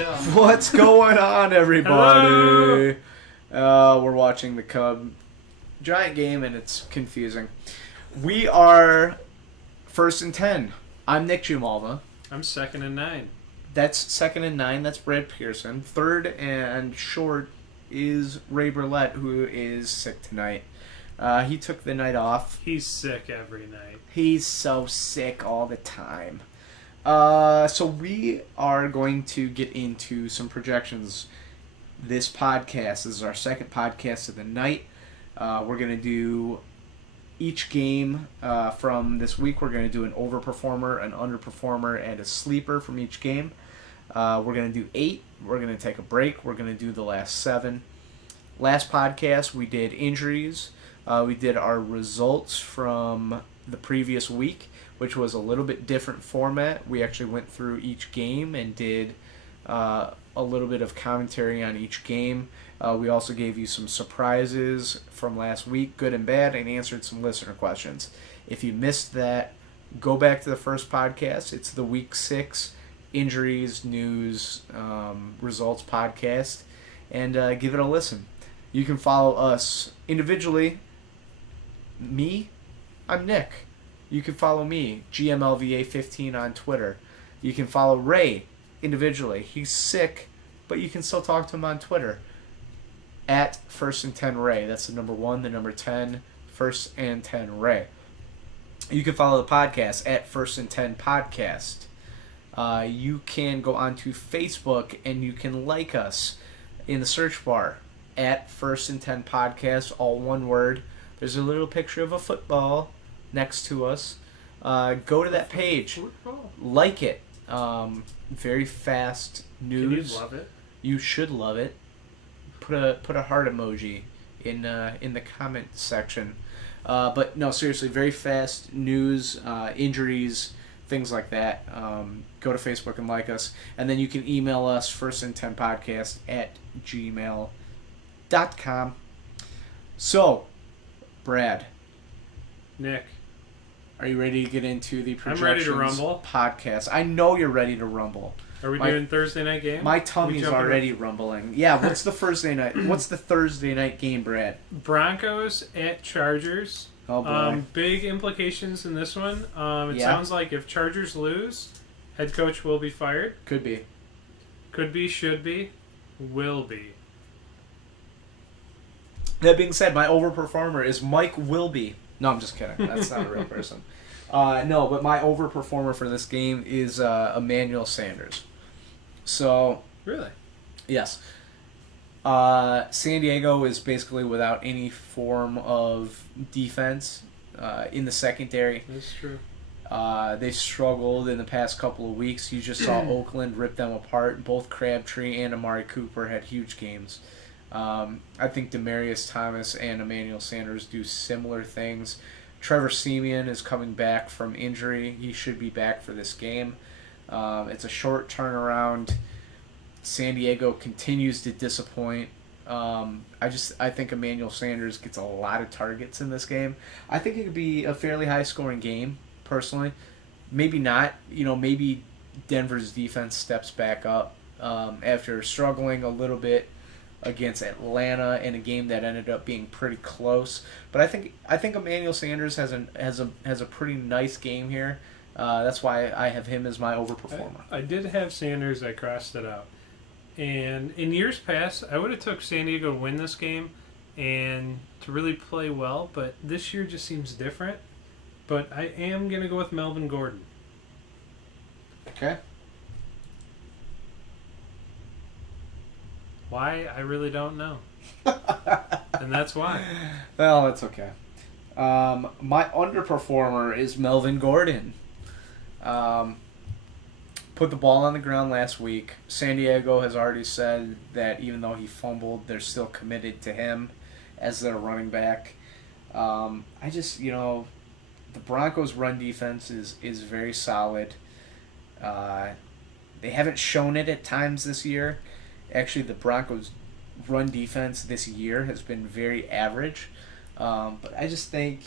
tell. What's going on, everybody? We're watching the Cub Giant game, and it's confusing. We are 1st and 10. I'm Nick Giamalva. I'm 2nd and 9. That's 2nd and 9. That's Brad Pierson. 3rd and short is Ray Berlett, who is sick tonight. He took the night off. He's sick every night. He's so sick all the time. So we are going to get into some projections. This podcast is our second podcast of the night. We're going to do each game from this week. We're going to do an overperformer, an underperformer, and a sleeper from each game. We're going to do 8. We're going to take a break. We're going to do the last 7. Last podcast, we did injuries. We did our results from the previous week, which was a little bit different format. We actually went through each game and did a little bit of commentary on each game. We also gave you some surprises from last week, good and bad, and answered some listener questions. If you missed that, go back to the first podcast. It's the Week 6 Injuries, News, Results podcast, and give it a listen. You can follow us individually. Me, I'm Nick. You can follow me, Giamalva15 on Twitter. You can follow Ray individually. He's sick, but you can still talk to him on Twitter. At 1st and 10 Ray. That's the number 1, the number 10, 1st and 10 Ray. You can follow the podcast at 1st and 10 Podcast. You can go onto Facebook and you can like us in the search bar at 1st and 10 Podcast, all one word. There's a little picture of a football next to us. Go to that page. Football? Like it. Very fast news. Can you love it? You should love it. Put a heart emoji in the comment section. But no, seriously, very fast news, injuries, things like that. Go to Facebook and like us, and then you can email us 1st&10podcast at gmail.com. So, Brad, Nick, are you ready to get into the projections I'm ready to rumble. podcast? I know you're ready to rumble. Are we doing Thursday night game? My tummy's already rumbling. Yeah, what's the Thursday night? What's the Thursday night game, Brad? Broncos at Chargers. Oh boy. Big implications in this one. It sounds like if Chargers lose, head coach will be fired. Could be. Could be, should be, will be. That being said, my overperformer is Mike Wilby. No, I'm just kidding. That's not a real person. No, but my overperformer for this game is Emmanuel Sanders. So, Really? yes. San Diego is basically without any form of defense in the secondary. That's true. They struggled in the past couple of weeks. You just saw Oakland rip them apart. Both Crabtree and Amari Cooper had huge games. I think Demaryius Thomas and Emmanuel Sanders do similar things. Trevor Siemian is coming back from injury. He should be back for this game. It's a short turnaround. San Diego continues to disappoint. I think Emmanuel Sanders gets a lot of targets in this game. I think it could be a fairly high-scoring game, personally. Maybe not. Maybe Denver's defense steps back up after struggling a little bit against Atlanta in a game that ended up being pretty close. But I think Emmanuel Sanders has a pretty nice game here. That's why I have him as my overperformer. I did have Sanders. I crossed it out. And in years past, I would have took San Diego to win this game and to really play well. But this year just seems different. But I am going to go with Melvin Gordon. Okay. Why? I really don't know. And that's why. Well, that's okay. My underperformer is Melvin Gordon. Put the ball on the ground last week. San Diego has already said that even though he fumbled, they're still committed to him as their running back. The Broncos' run defense is very solid. They haven't shown it at times this year. Actually, the Broncos' run defense this year has been very average. But I just think,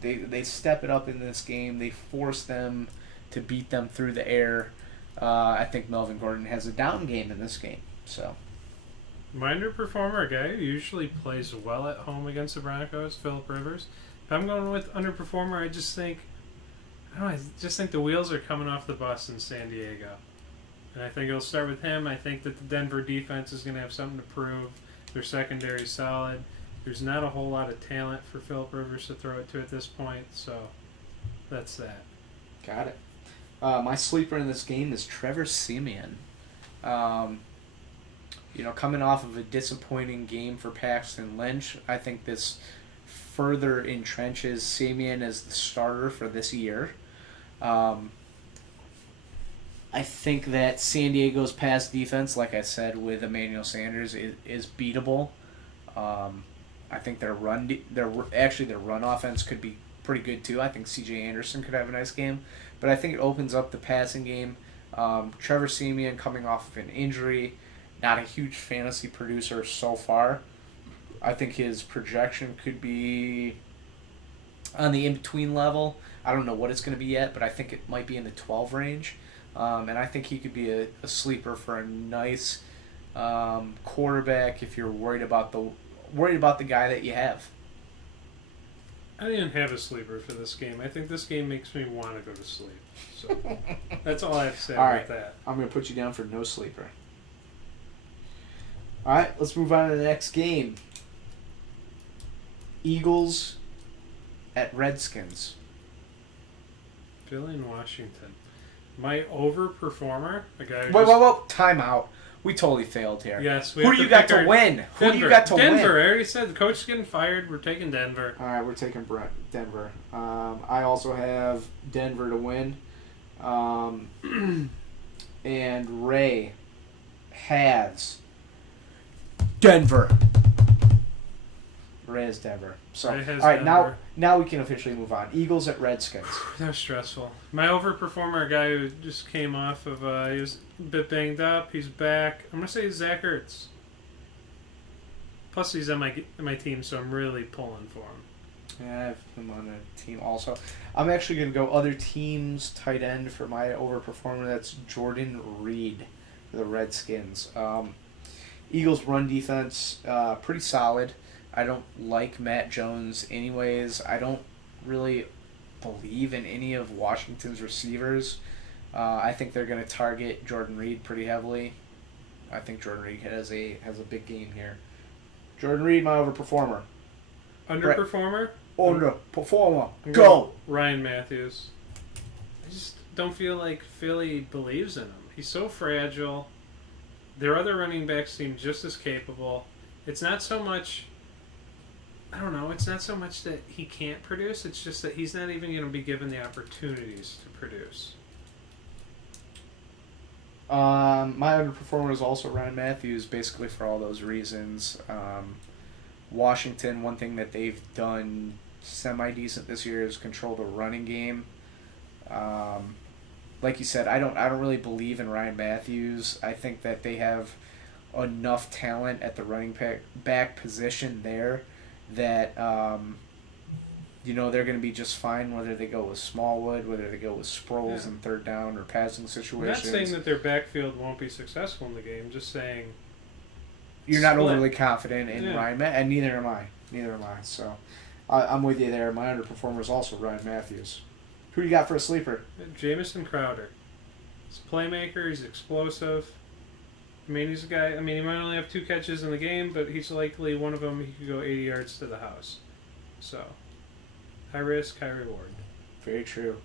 they step it up in this game. They force them to beat them through the air. I think Melvin Gordon has a down game in this game. So My underperformer, a guy who usually plays well at home against the Broncos, Phillip Rivers. If I'm going with underperformer, I just think the wheels are coming off the bus in San Diego. And I think it'll start with him. I think that the Denver defense is going to have something to prove. Their secondary is solid. There's not a whole lot of talent for Phillip Rivers to throw it to at this point, so that's that. got it. My sleeper in this game is Trevor Siemian. Coming off of a disappointing game for Paxton Lynch, I think this further entrenches Siemian as the starter for this year. I think that San Diego's pass defense, like I said, with Emmanuel Sanders, is beatable. I think their run offense could be pretty good too. I think C.J. Anderson could have a nice game, but I think it opens up the passing game. Trevor Siemian coming off of an injury, not a huge fantasy producer so far. I think his projection could be on the in-between level. I don't know what it's going to be yet, but I think it might be in the 12 range. And I think he could be a sleeper for a nice quarterback if you're worried about the guy that you have. I didn't have a sleeper for this game. I think this game makes me want to go to sleep. So that's all I have to say about that. I'm going to put you down for no sleeper. All right, let's move on to the next game. Eagles at Redskins. Philly and Washington. My overperformer, a guy. Whoa! Time out. We totally failed here. Yes. Who do you got to win? Who do you got to win? Denver. I already said the coach is getting fired. We're taking Denver. All right, we're taking Denver. I also have Denver to win. And Ray has Denver. Ray has Denver. So, all right, Denver. now we can officially move on. Eagles at Redskins. That was stressful. My overperformer, a guy who just came off of, he was a bit banged up. He's back. I'm going to say Zach Ertz. Plus, he's on my team, so I'm really pulling for him. Yeah, I have him on a team also. I'm actually going to go other teams' tight end for my overperformer. That's Jordan Reed for the Redskins. Eagles' run defense, pretty solid. I don't like Matt Jones anyways. I don't really believe in any of Washington's receivers. I think they're going to target Jordan Reed pretty heavily. I think Jordan Reed has a big game here. Jordan Reed, my overperformer. Underperformer? Underperformer. Go! Ryan Matthews. I just don't feel like Philly believes in him. He's so fragile. Their other running backs seem just as capable. It's not so much... I don't know. It's not so much that he can't produce. It's just that he's not even going to be given the opportunities to produce. My underperformer is also Ryan Matthews, basically for all those reasons. Washington, one thing that they've done semi-decent this year is control the running game. Like you said, I don't really believe in Ryan Matthews. I think that they have enough talent at the running back position there that they're going to be just fine whether they go with Smallwood, whether they go with Sproles in third down or passing situations. I'm not saying that their backfield won't be successful in the game. Just saying you're not overly confident in Ryan, and neither am I. So I'm with you there. My underperformer is also Ryan Matthews. Who you got for a sleeper? Jamison Crowder. He's a playmaker. He's explosive. I mean, he's a guy. I mean, he might only have 2 catches in the game, but he's likely one of them. He could go 80 yards to the house. So, high risk, high reward. Very true.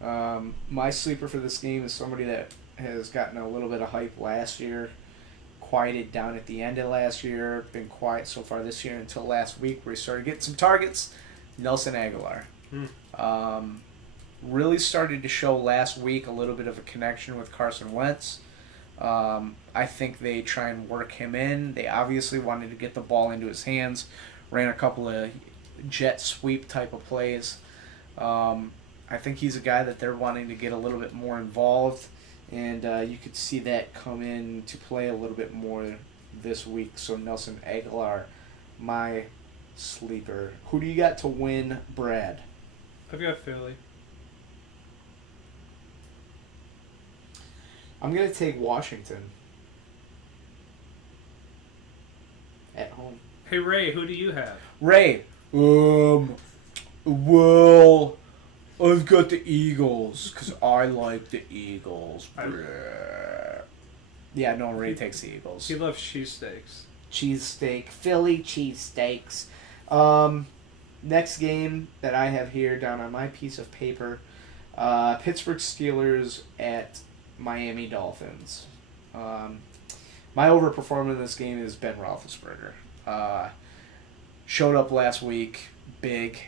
My sleeper for this game is somebody that has gotten a little bit of hype last year, quieted down at the end of last year, been quiet so far this year until last week where he started getting some targets. Nelson Aguilar. Really started to show last week a little bit of a connection with Carson Wentz. I think they try and work him in. They obviously wanted to get the ball into his hands, ran a couple of jet sweep type of plays. I think he's a guy that they're wanting to get a little bit more involved, and you could see that come into play a little bit more this week. So Nelson Aguilar, my sleeper. Who do you got to win, Brad? I've got Philly. I'm going to take Washington at home. Hey, Ray, who do you have? Ray, well, I've got the Eagles because I like the Eagles. Yeah, no, Ray takes the Eagles. He loves cheesesteaks. Cheesesteak, Philly cheesesteaks. Next game that I have here down on my piece of paper, Pittsburgh Steelers at Miami Dolphins. My overperformer in this game is Ben Roethlisberger. Showed up last week, big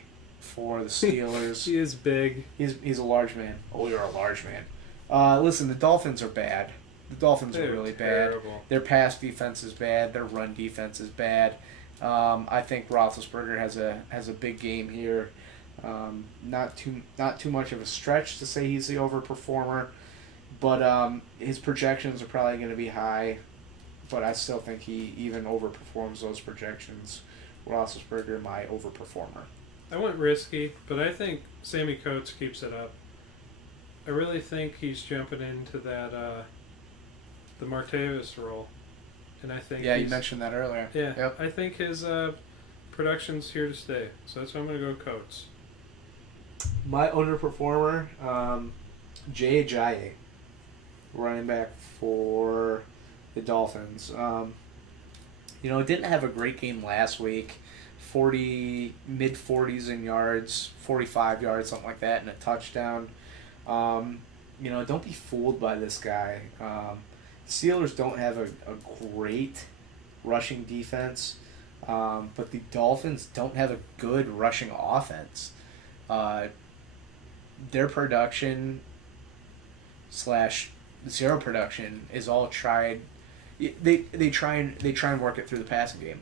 for the Steelers. He is big. He's a large man. Oh, you're a large man. Listen, the Dolphins are bad. The Dolphins are really terrible. bad. Their pass defense is bad. Their run defense is bad. I think Roethlisberger has a big game here. Not too much of a stretch to say he's the overperformer, but his projections are probably going to be high. But I still think he even overperforms those projections. Roethlisberger, my overperformer. I went risky, but I think Sammy Coates keeps it up. I really think he's jumping into that the Martavis role, and I think you mentioned that earlier. Yeah, yep. I think his production's here to stay. So that's why I'm going to go Coates. My underperformer, Jay Ajayi, running back for the Dolphins. Didn't have a great game last week. Mid-40s in yards, 45 yards, something like that, and a touchdown. Don't be fooled by this guy. Steelers don't have a great rushing defense, but the Dolphins don't have a good rushing offense. Their production / zero production is all tried. They try and work it through the passing game.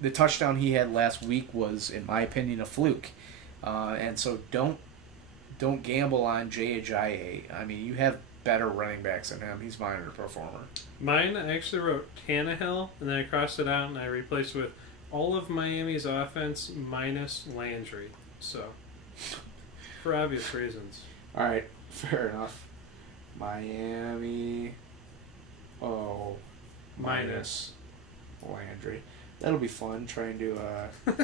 The touchdown he had last week was, in my opinion, a fluke, and so don't gamble on Jay Ajayi. I mean, you have better running backs than him. He's my underperformer. Mine, I actually wrote Tannehill, and then I crossed it out and I replaced it with all of Miami's offense minus Landry. So, for obvious reasons. All right, fair enough. Miami, minus Landry. That'll be fun trying to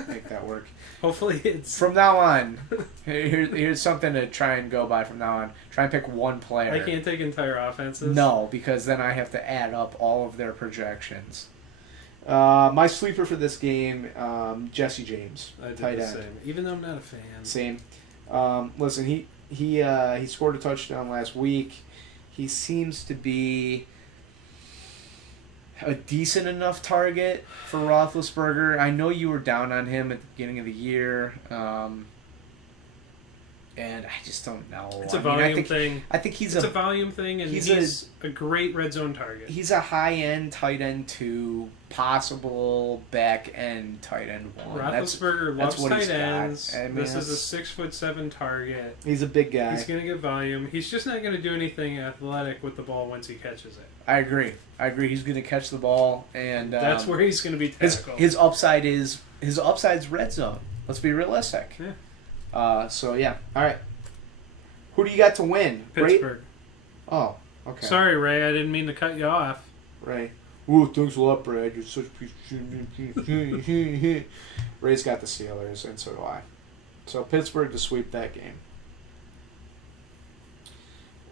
make that work. Hopefully it's... From now on, here's something to try and go by from now on. Try and pick one player. I can't take entire offenses? No, because then I have to add up all of their projections. My sleeper for this game, Jesse James. I did tight the end. same, even though I'm not a fan. Same. Listen, he scored a touchdown last week. He seems to be a decent enough target for Roethlisberger. I know you were down on him at the beginning of the year, and I just don't know. It's a volume thing. I think he's a volume thing, and he's a great red zone target. He's a high-end tight end 2, possible back-end tight end 1. Roethlisberger loves tight ends. I mean, this is a 6'7" target. He's a big guy. He's going to get volume. He's just not going to do anything athletic with the ball once he catches it. I agree. He's going to catch the ball, and that's where he's going to be tackled. His upside's red zone. Let's be realistic. Yeah. So yeah. All right. Who do you got to win? Pittsburgh. Ray? Oh, okay. Sorry, Ray. I didn't mean to cut you off. Ray. Ooh, thanks a lot, Brad. You're such a piece of shit. Ray's got the Steelers, and so do I. So Pittsburgh to sweep that game.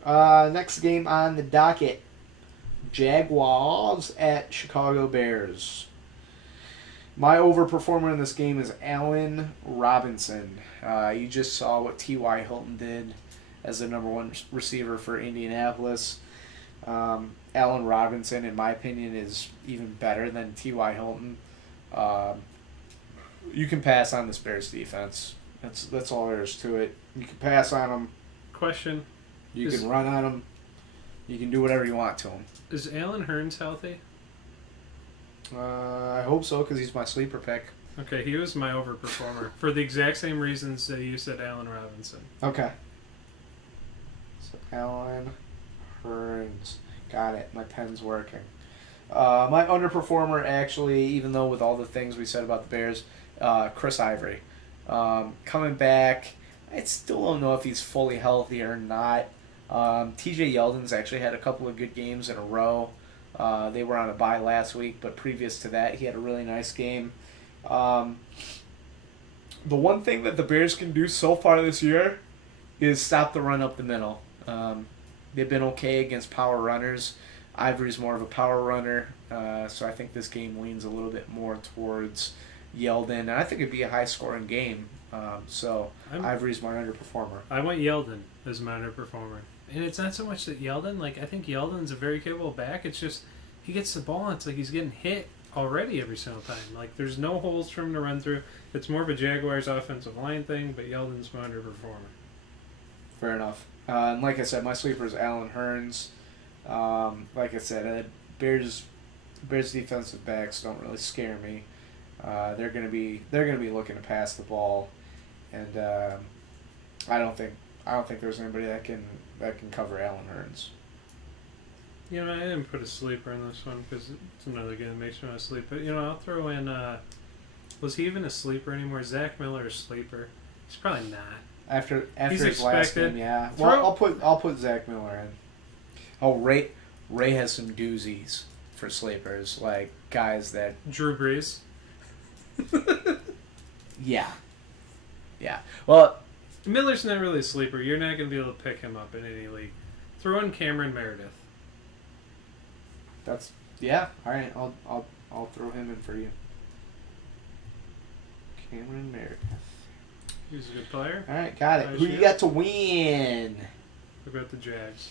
Next game on the docket. Jaguars at Chicago Bears. My overperformer in this game is Allen Robinson. You just saw what T.Y. Hilton did as the number 1 receiver for Indianapolis. Allen Robinson, in my opinion, is even better than T.Y. Hilton. You can pass on this Bears defense. That's all there is to it. You can pass on them. Question. You can run on them. You can do whatever you want to them. Is Alan Hearns healthy? I hope so, because he's my sleeper pick. Okay, he was my overperformer for the exact same reasons that you said Allen Robinson. Okay. So Allen Hearns. Got it. My pen's working. My underperformer, actually, even though with all the things we said about the Bears, Chris Ivory. Coming back, I still don't know if he's fully healthy or not. TJ Yeldon's actually had a couple of good games in a row. They were on a bye last week, but previous to that, he had a really nice game. The one thing that the Bears can do so far this year is stop the run up the middle. They've been okay against power runners. Ivory's more of a power runner, so I think this game leans a little bit more towards Yeldon, and I think it'd be a high-scoring game. Ivory's my underperformer. I want Yeldon as my underperformer. And it's not so much that Yeldon, I think Yeldon's a very capable back. It's just he gets the ball and it's like he's getting hit already every single time. There's no holes for him to run through. It's more of a Jaguars offensive line thing, but Yeldon's my underperformer. Fair enough. And like I said, my sleeper is Allen Hurns. Like I said, Bears defensive backs don't really scare me. They're gonna be looking to pass the ball, and I don't think there's anybody that can cover Allen Hurns. I didn't put a sleeper in this one because it's another game that makes me want to sleep. But I'll throw in. Was he even a sleeper anymore? Zach Miller a sleeper? He's probably not. After He's his last expected. game, yeah. Well, I'll put Zach Miller in. Oh, Ray has some doozies for sleepers, like guys that Drew Brees. Yeah. Well, Miller's not really a sleeper. You're not going to be able to pick him up in any league. Throw in Cameron Meredith. All right. I'll throw him in for you. Cameron Meredith. He's a good player. All right, got it. Who you got to win? What about the Jags?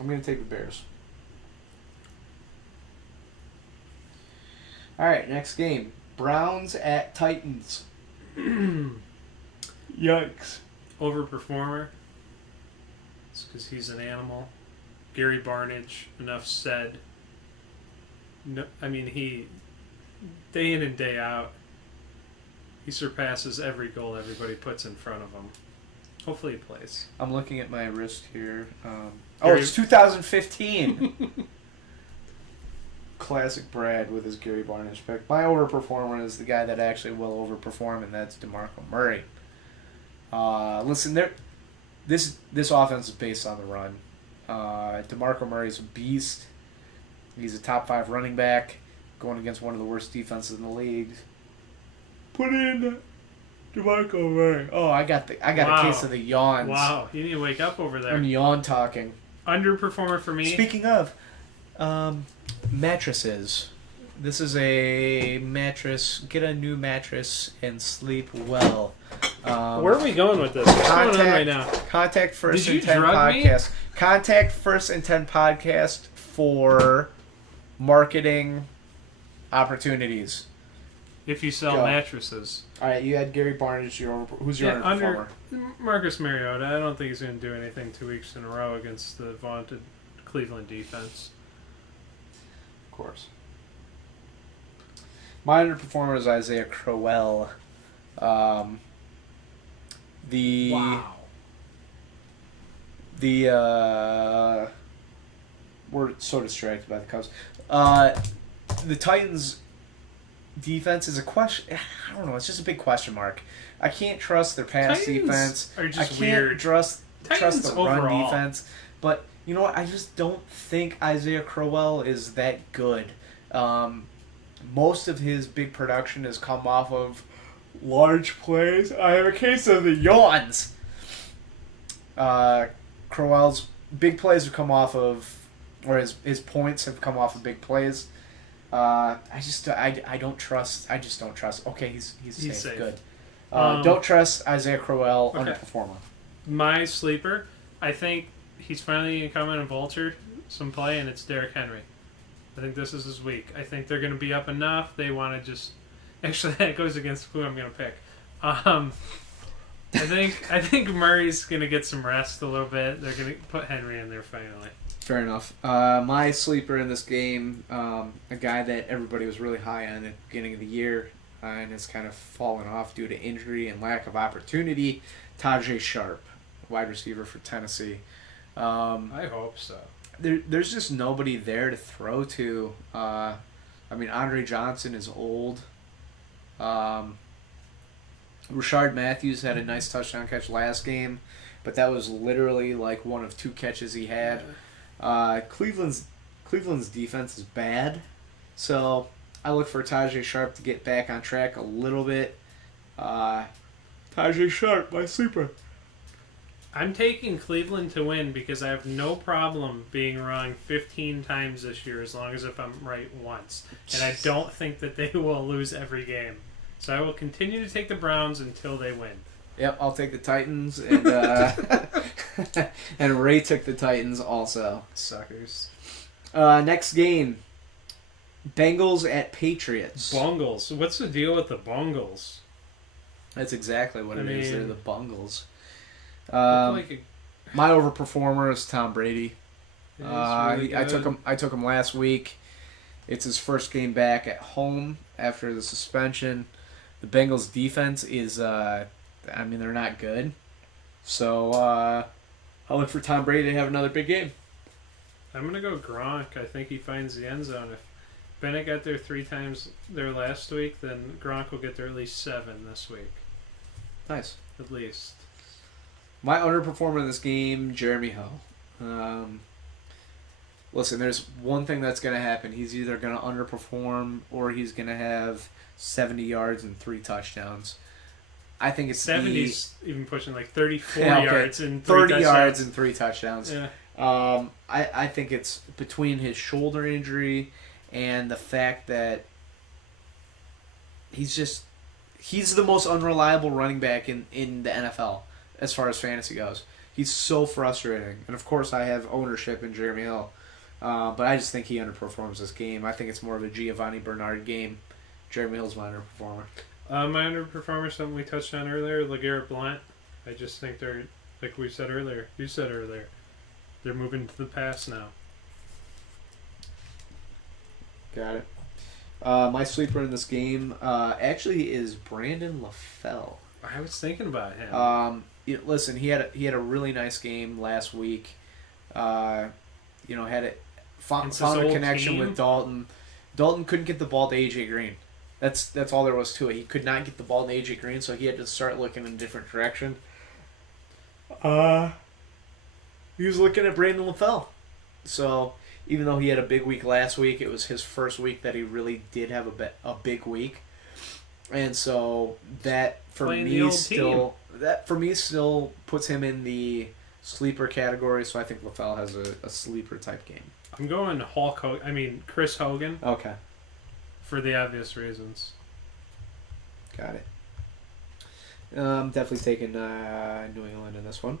I'm going to take the Bears. All right, next game. Browns at Titans. Yikes. Overperformer. It's because he's an animal. Gary Barnidge, enough said. No, he, day in and day out, he surpasses every goal everybody puts in front of him. Hopefully he plays. I'm looking at my wrist here. It's 2015. Classic Brad with his Gary Barnidge pick. My overperformer is the guy that actually will overperform, and that's DeMarco Murray. Listen, this offense is based on the run. DeMarco Murray's a beast. He's a top 5 running back going against one of the worst defenses in the league. Put in DeMarco Murray. Oh, I got a case of the yawns. Wow, you need to wake up over there. I'm yawn talking. Underperformer for me. Speaking of mattresses, this is a mattress. Get a new mattress and sleep well. Where are we going with this? What's going on right now? Contact First Did you and 10 drug Podcast. Contact First and 10 Podcast for marketing opportunities. If you sell mattresses. All right, you had Gary Barnidge. Who's your underperformer? Marcus Mariota. I don't think he's going to do anything 2 weeks in a row against the vaunted Cleveland defense. Of course. My underperformer is Isaiah Crowell. Wow. We're so distracted by the Cubs. The Titans' defense is a question. I don't know. It's just a big question mark. I can't trust their pass defense. Are just I can't weird. trust the run overall. defense. But you know what? I just don't think Isaiah Crowell is that good. Most of his big production has come off of large plays. I have a case of the yawns. Crowell's big plays have come off of, or his points have come off of big plays. I just don't trust. Okay, he's safe. Good. Don't trust Isaiah Crowell, okay. Underperformer. My sleeper, I think he's finally going to come in and vulture some play, and it's Derrick Henry. I think this is his week. I think they're going to be up enough. They want to just... Actually, that goes against who I'm going to pick. I think Murray's going to get some rest a little bit. They're going to put Henry in there finally. Fair enough. My sleeper in this game, a guy that everybody was really high on at the beginning of the year and has kind of fallen off due to injury and lack of opportunity, Tajay Sharp, wide receiver for Tennessee. I hope so. There's just nobody there to throw to. Andre Johnson is old. Rashard Matthews had a nice touchdown catch last game, but that was literally like one of 2 catches he had. Cleveland's defense is bad, so I look for Tajay Sharp to get back on track a little bit. Tajay Sharp, my sleeper. I'm taking Cleveland to win because I have no problem being wrong 15 times this year as long as if I'm right once. And I don't think that they will lose every game. So I will continue to take the Browns until they win. Yep, I'll take the Titans, and and Ray took the Titans also. Suckers. Next game, Bengals at Patriots. Bungles. What's the deal with the Bungles? That's exactly what it is. They're the Bungles. Like my overperformer is Tom Brady. really I took him last week. It's his first game back at home after the suspension. The Bengals defense is, they're not good. So I'll look for Tom Brady to have another big game. I'm going to go Gronk. I think he finds the end zone. If Bennett got there 3 times there last week, then Gronk will get there at least 7 this week. Nice. At least. My underperformer in this game, Jeremy Ho. Listen, there's one thing that's going to happen. He's either going to underperform or he's going to have 70 yards and 3 touchdowns. I think it's 70's even pushing like 34 yards and 3 30 touchdowns. yards and 3 touchdowns. Yeah. I think it's between his shoulder injury and the fact that he's the most unreliable running back in the NFL as far as fantasy goes. He's so frustrating. And of course I have ownership in Jeremy Hill. But I just think he underperforms this game. I think it's more of a Giovanni Bernard game. Jeremy Hill's my underperformer. My underperformer, something we touched on earlier, LeGarrette Blount. I just think they're, like we said earlier, you said earlier, they're moving to the past now. Got it. My sleeper in this game actually is Brandon LaFell. I was thinking about him. Listen, he had a really nice game last week. Found a connection with Dalton. Dalton couldn't get the ball to AJ Green. That's all there was to it. He could not get the ball to AJ Green, so he had to start looking in a different direction. He was looking at Brandon LaFell. So even though he had a big week last week, it was his first week that he really did have a big week. And so that for me still puts him in the sleeper category. So I think LaFell has a sleeper type game. I'm going Chris Hogan. Okay. For the obvious reasons. Got it. Definitely taking New England in this one.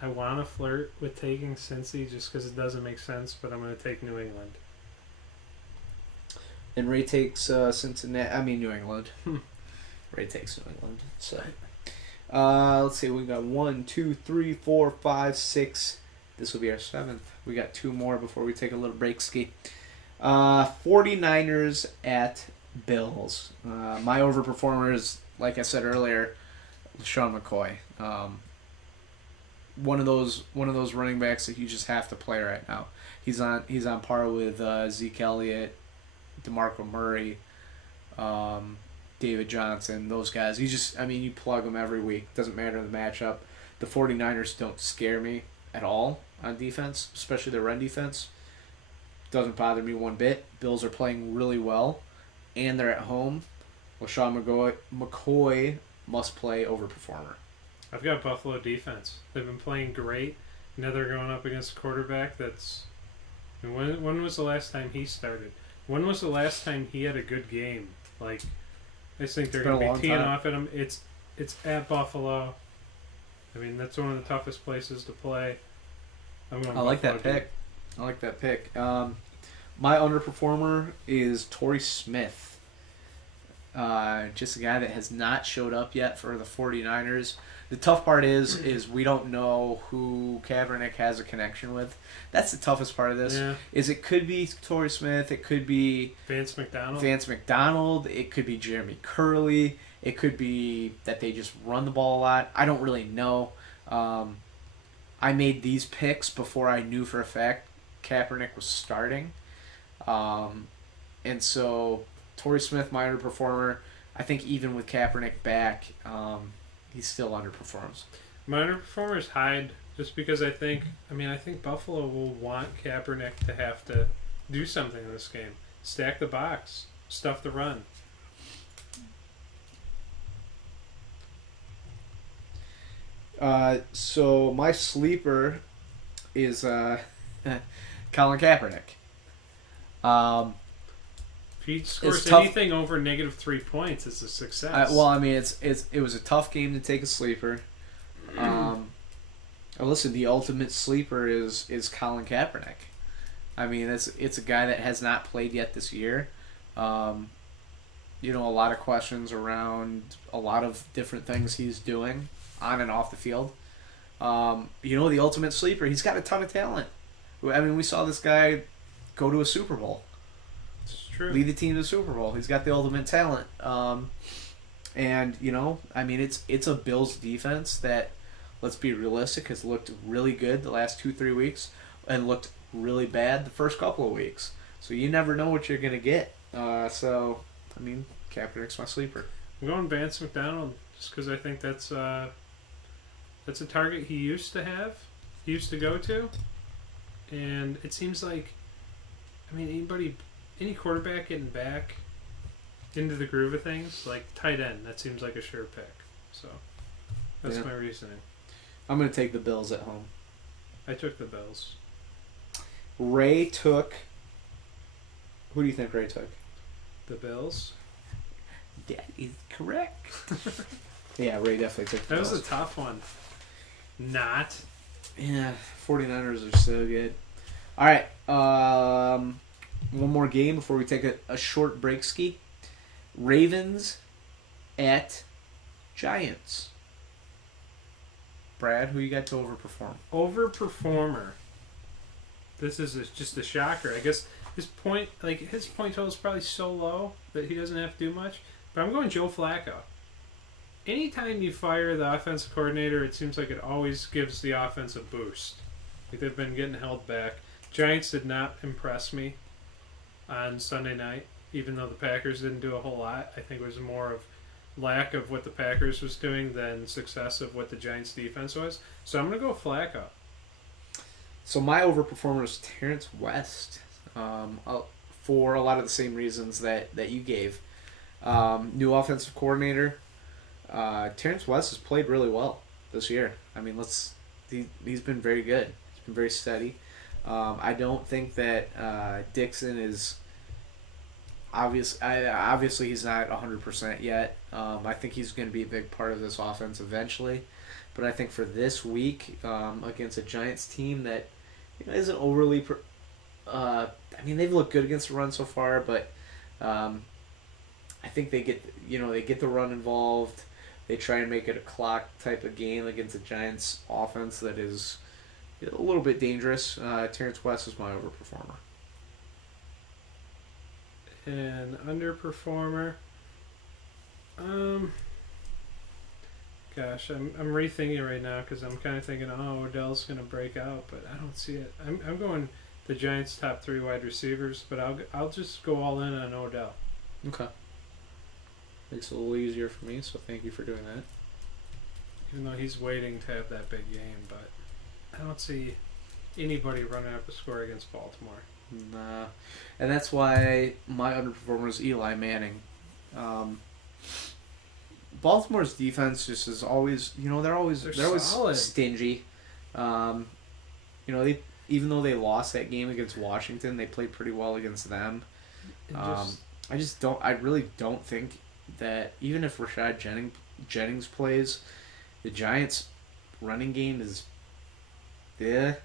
I want to flirt with taking Cincy just because it doesn't make sense, but I'm going to take New England. And Ray takes New England. Ray takes New England. So, let's see. We got 1, 2, 3, 4, 5, 6. This will be our 7th. We got 2 more before we take a little break ski. 49ers at Bills. My overperformer is, like I said earlier, LeSean McCoy. One of those running backs that you just have to play right now. He's on par with Zeke Elliott, DeMarco Murray, David Johnson, those guys. You plug them every week. Doesn't matter the matchup. The 49ers don't scare me at all on defense, especially their run defense. Doesn't bother me one bit. Bills are playing really well, and they're at home. LeSean McCoy must play overperformer. I've got Buffalo defense. They've been playing great. Now they're going up against a quarterback that's... When was the last time he started? When was the last time he had a good game? I just think they're going to be teeing off at him. It's at Buffalo. That's one of the toughest places to play. I like that pick. My underperformer is Torrey Smith. Just a guy that has not showed up yet for the 49ers. The tough part is we don't know who Kaepernick has a connection with. That's the toughest part of this. Yeah. Is it could be Torrey Smith, it could be Vance McDonald, it could be Jeremy Curley, it could be that they just run the ball a lot. I don't really know. I made these picks before I knew for a fact Kaepernick was starting. And so Torrey Smith, my underperformer. I think even with Kaepernick back, he still underperforms. My underperformers hide just because I think Buffalo will want Kaepernick to have to do something in this game. Stack the box, stuff the run. So my sleeper is Colin Kaepernick. If he scores tough. anything over -3 points, it's a success. Well, I mean, it was a tough game to take a sleeper. Listen, the ultimate sleeper is Colin Kaepernick. I mean, it's a guy that has not played yet this year. A lot of questions around a lot of different things he's doing on and off the field. The ultimate sleeper, he's got a ton of talent. I mean, we saw this guy go to a Super Bowl. It's true. Lead the team to the Super Bowl. He's got the ultimate talent. It's a Bills defense that, let's be realistic, has looked really good the last 2-3 weeks and looked really bad the first couple of weeks. So you never know what you're going to get. Kaepernick's my sleeper. I'm going Vance McDonald just because I think that's a target he used to have, he used to go to, and it seems like, any quarterback getting back into the groove of things, like tight end, that seems like a sure pick. So that's my reasoning. I'm going to take the Bills at home. I took the Bills. Ray took... Who do you think Ray took? The Bills. That is correct. Yeah, Ray definitely took the Bills. That was a tough one. Not. Yeah, 49ers are so good. All right, one more game before we take a short break ski. Ravens at Giants. Brad, who you got to overperform? Overperformer. This is just a shocker. I guess his point total is probably so low that he doesn't have to do much. But I'm going Joe Flacco. Anytime you fire the offensive coordinator, it seems like it always gives the offense a boost. Like they've been getting held back. Giants did not impress me on Sunday night, even though the Packers didn't do a whole lot. I think it was more of lack of what the Packers was doing than success of what the Giants' defense was. So I'm going to go Flacco. So my overperformer is Terrence West, for a lot of the same reasons that you gave. New offensive coordinator. Terrence West has played really well this year. I mean, he's been very good. He's been very steady. I don't think that Dixon is obviously he's not 100% yet. I think he's going to be a big part of this offense eventually. But I think for this week against a Giants team that isn't overly they've looked good against the run so far, but I think they get the run involved. They try and make it a clock type of game against a Giants offense that is a little bit dangerous. Terrence West is my overperformer. And underperformer. Gosh, I'm rethinking it right now because I'm kind of thinking, Odell's going to break out, but I don't see it. I'm going the Giants' top 3 wide receivers, but I'll just go all in on Odell. Okay. Makes it a little easier for me, so thank you for doing that. Even though he's waiting to have that big game, but I don't see anybody running up a score against Baltimore. Nah. And that's why my underperformer is Eli Manning. Baltimore's defense just is always, they're always solid. Stingy. They even though they lost that game against Washington, they played pretty well against them. I really don't think that even if Rashad Jennings plays, the Giants' running game is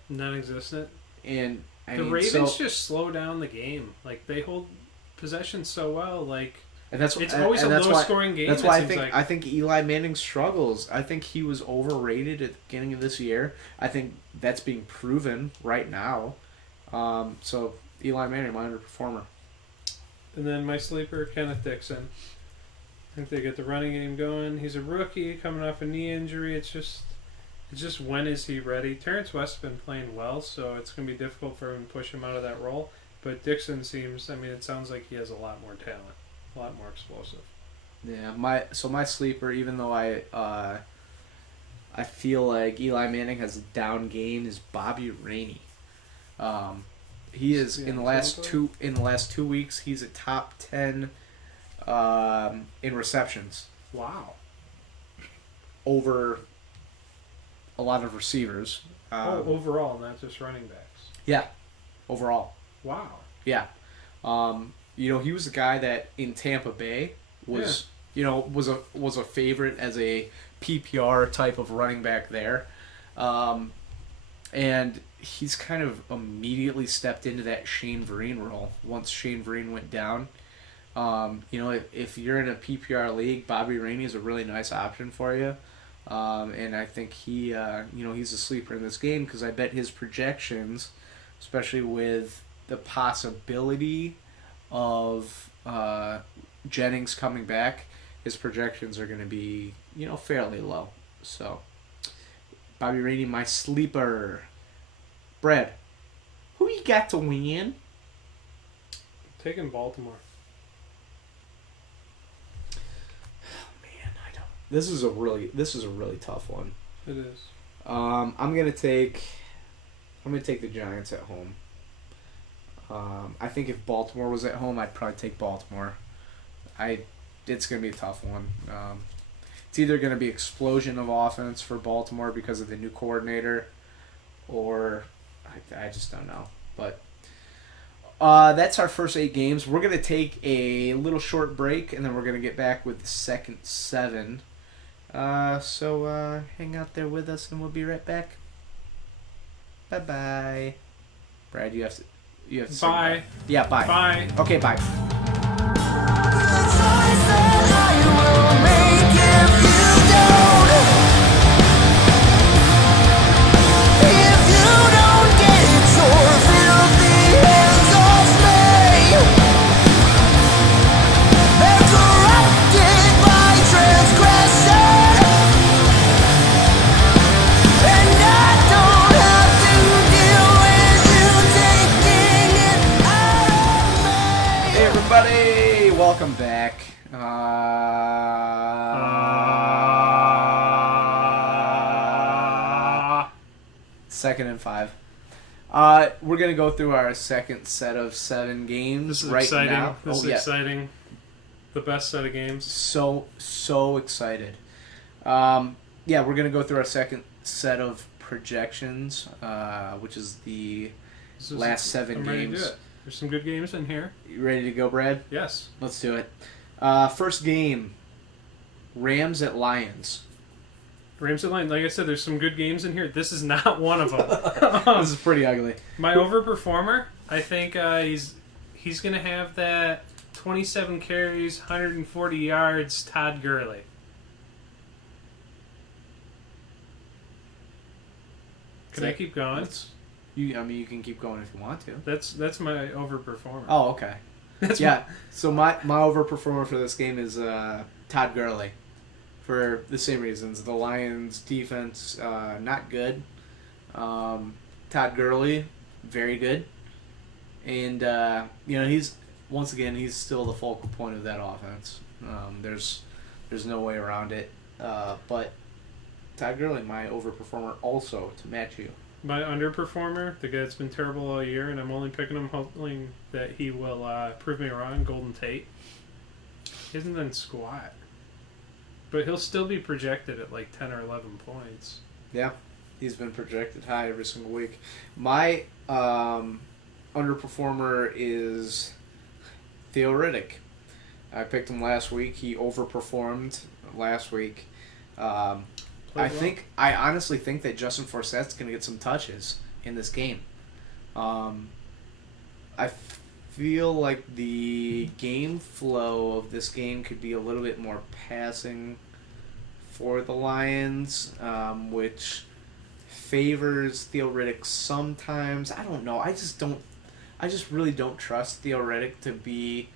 non-existent. And the Ravens just slow down the game. Like they hold possession so well. Like and that's it's always a low-scoring game. That's why I think Eli Manning struggles. I think he was overrated at the beginning of this year. I think that's being proven right now. So Eli Manning, my underperformer. And then my sleeper, Kenneth Dixon. I think they get the running game going. He's a rookie coming off a knee injury. It's just when is he ready? Terrence West's been playing well, so it's going to be difficult for him to push him out of that role. But Dixon it sounds like he has a lot more talent, a lot more explosive. Yeah, my sleeper, even though I feel like Eli Manning has a down game, is Bobby Rainey. He is in the last 2 weeks. He's a top 10 in receptions. Wow. Over a lot of receivers. Overall, not just running backs. Yeah, overall. Wow. Yeah. He was a guy that in Tampa Bay was a favorite as a PPR type of running back there. And he's kind of immediately stepped into that Shane Vereen role once Shane Vereen went down. If you're in a PPR league, Bobby Rainey is a really nice option for you. And I think he's a sleeper in this game because I bet his projections, especially with the possibility of Jennings coming back, his projections are going to be, fairly low. So, Bobby Rainey, my sleeper. Brad, who you got to win? Taking Baltimore. This is a really tough one. It is. I'm gonna take the Giants at home. I think if Baltimore was at home, I'd probably take Baltimore. It's gonna be a tough one. It's either gonna be explosion of offense for Baltimore because of the new coordinator, or I just don't know. But that's our first 8 games. We're gonna take a little short break, and then we're gonna get back with the second 7. So hang out there with us, and we'll be right back. Bye bye. Brad, you have to say Bye. Yeah, bye. Bye. Okay, bye. Welcome back. Second and 5. We're gonna go through our second set of 7 games This is right exciting. now. This is exciting. The best set of games. So excited. We're gonna go through our second set of projections, which is the last 7 I'm ready games. to do it. There's some good games in here. You ready to go, Brad? Yes. Let's do it. First game, Rams at Lions. Rams at Lions. Like I said, there's some good games in here. This is not one of them. This is pretty ugly. My overperformer, I think he's going to have that 27 carries, 140 yards, Todd Gurley. Can I keep going? You can keep going if you want to. That's my overperformer. Oh, okay. So my overperformer for this game is Todd Gurley, for the same reasons. The Lions' defense not good. Todd Gurley, very good, and he's still the focal point of that offense. There's no way around it. But Todd Gurley, my overperformer, also to match you. My underperformer, the guy that's been terrible all year, and I'm only picking him hoping that he will prove me wrong, Golden Tate. He hasn't done squat. But he'll still be projected at like 10 or 11 points. Yeah, he's been projected high every single week. My underperformer is Theo Riddick. I picked him last week. He overperformed last week. I honestly think that Justin Forssett's going to get some touches in this game. I feel like the game flow of this game could be a little bit more passing for the Lions, which favors Theo Riddick sometimes. I don't know. I just really don't trust Theo Riddick to be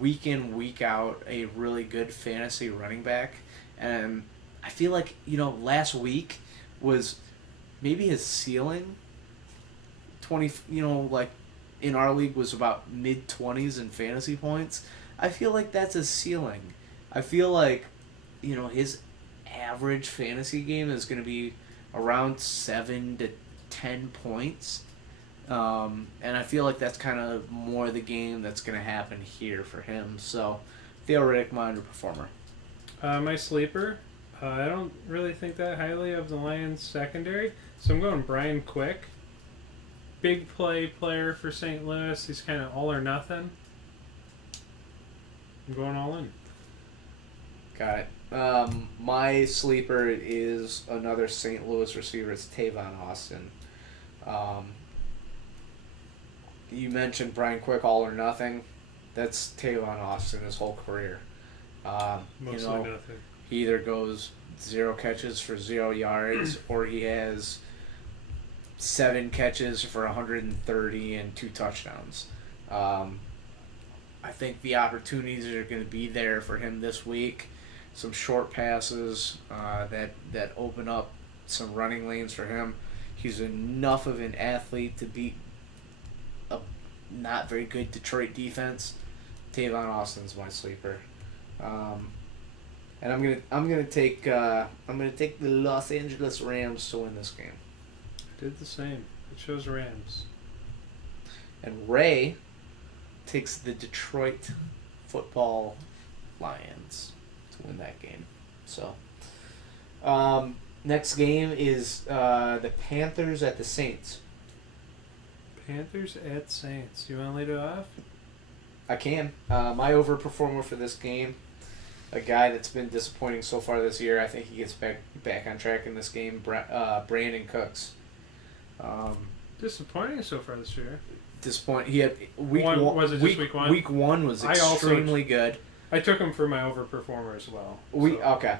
week in, week out a really good fantasy running back. And I feel like, last week was maybe his ceiling. 20, like in our league was about mid-20s in fantasy points. I feel like that's his ceiling. I feel like, his average fantasy game is going to be around 7 to 10 points. And I feel like that's kind of more the game that's going to happen here for him. So, theoretic, my underperformer. My sleeper, I don't really think that highly of the Lions secondary, so I'm going Brian Quick. Big play player for St. Louis. He's kind of all or nothing. I'm going all in. Got it. My sleeper is another St. Louis receiver. It's Tavon Austin. You mentioned Brian Quick, all or nothing. That's Tavon Austin his whole career. Mostly nothing. He either goes 0 catches for 0 yards, or he has 7 catches for 130 and 2 touchdowns. I think the opportunities are going to be there for him this week. Some short passes that open up some running lanes for him. He's enough of an athlete to beat a not very good Detroit defense. Tavon Austin's my sleeper, and I'm gonna take the Los Angeles Rams to win this game. Did the same. It shows Rams. And Ray takes the Detroit Football Lions to win that game. So, next game is the Panthers at the Saints. Panthers at Saints. You want to lead it off? I can. My overperformer for this game, a guy that's been disappointing so far this year. I think he gets back on track in this game. Brandon Cooks. Disappointing so far this year. Disappointing. He had week one. Was it just week, week one? Week 1 was extremely good. I took him for my overperformer as well. Okay.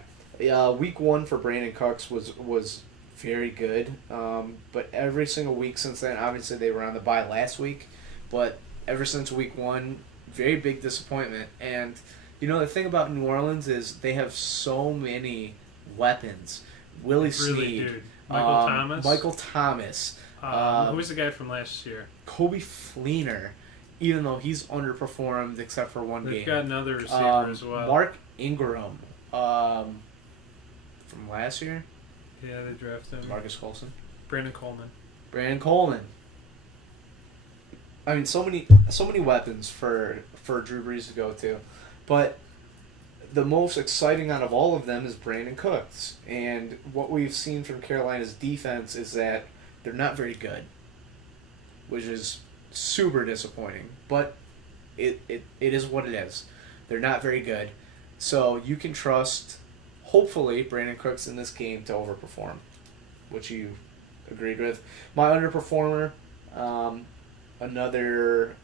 Week 1 for Brandon Cooks was very good. But every single week since then, obviously they were on the bye last week, but ever since week 1, very big disappointment. And the thing about New Orleans is they have so many weapons. Willie Snead, dude. Michael Thomas. Who was the guy from last year? Kobe Fleener, even though he's underperformed except for one game. They've got another receiver as well. Mark Ingram, from last year. Yeah, they drafted him. Marcus Colson. Brandon Coleman. I mean, so many weapons for Drew Brees to go to, but the most exciting out of all of them is Brandon Cooks. And what we've seen from Carolina's defense is that they're not very good, which is super disappointing. But it is what it is. They're not very good. So you can trust, hopefully, Brandon Cooks in this game to overperform, which you agreed with. My underperformer, another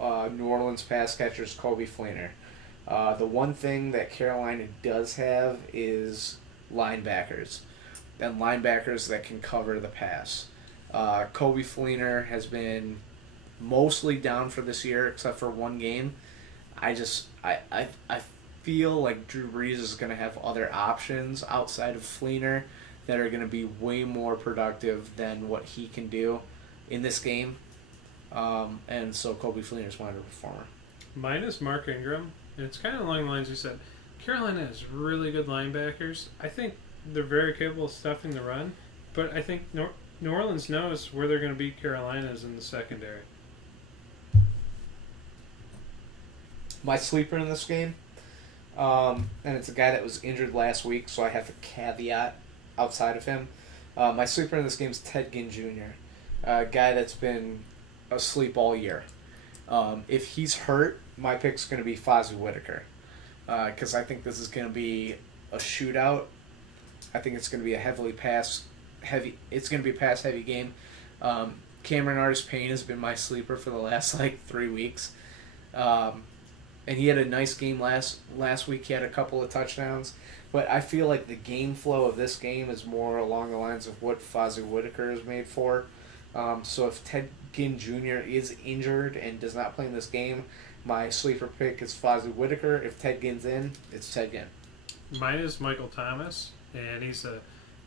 New Orleans pass catcher is Kobe Fleener. The one thing that Carolina does have is linebackers, and linebackers that can cover the pass. Kobe Fleener has been mostly down for this year, except for one game. I feel like Drew Brees is going to have other options outside of Fleener that are going to be way more productive than what he can do in this game. And so Kobe Fleener is my underperformer. Mine is Mark Ingram. And it's kind of along the lines you said. Carolina has really good linebackers. I think they're very capable of stuffing the run. But I think New Orleans knows where they're going to beat Carolina's in the secondary. My sleeper in this game, and it's a guy that was injured last week, so I have a caveat outside of him. My sleeper in this game is Ted Ginn Jr., a guy that's been asleep all year. If he's hurt, my pick's going to be Fozzie Whitaker, because I think this is going to be a shootout. I think it's going to be a pass heavy game. Cameron Artis-Payne has been my sleeper for the last 3 weeks. And he had a nice game last week. He had a couple of touchdowns. But I feel like the game flow of this game is more along the lines of what Fozzie Whitaker is made for. So if Ted Ginn Jr. is injured and does not play in this game, my sleeper pick is Fozzie Whitaker. If Ted Ginn's in, it's Ted Ginn. Mine is Michael Thomas, and he's a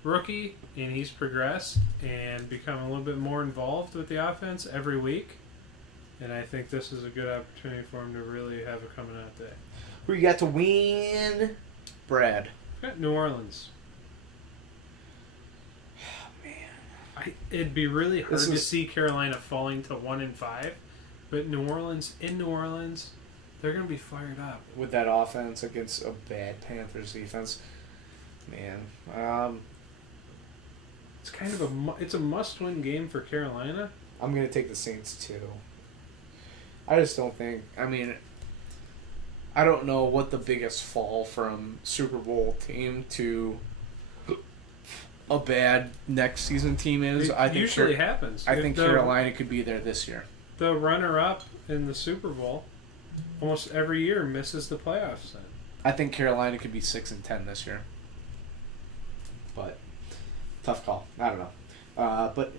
rookie, and he's progressed and become a little bit more involved with the offense every week. And I think this is a good opportunity for him to really have a coming out day. Who you got to win? Brad. Got New Orleans. Oh, man. It'd be really hard to see Carolina falling to 1-5, but New Orleans, they're going to be fired up. With that offense against a bad Panthers defense. Man. It's kind of it's a must-win game for Carolina. I'm going to take the Saints, too. I just don't think... I mean, I don't know what the biggest fall from Super Bowl team to a bad next season team is. It usually happens. I think Carolina could be there this year. The runner-up in the Super Bowl almost every year misses the playoffs then. I think Carolina could be 6-10 this year. But tough call. I don't know. But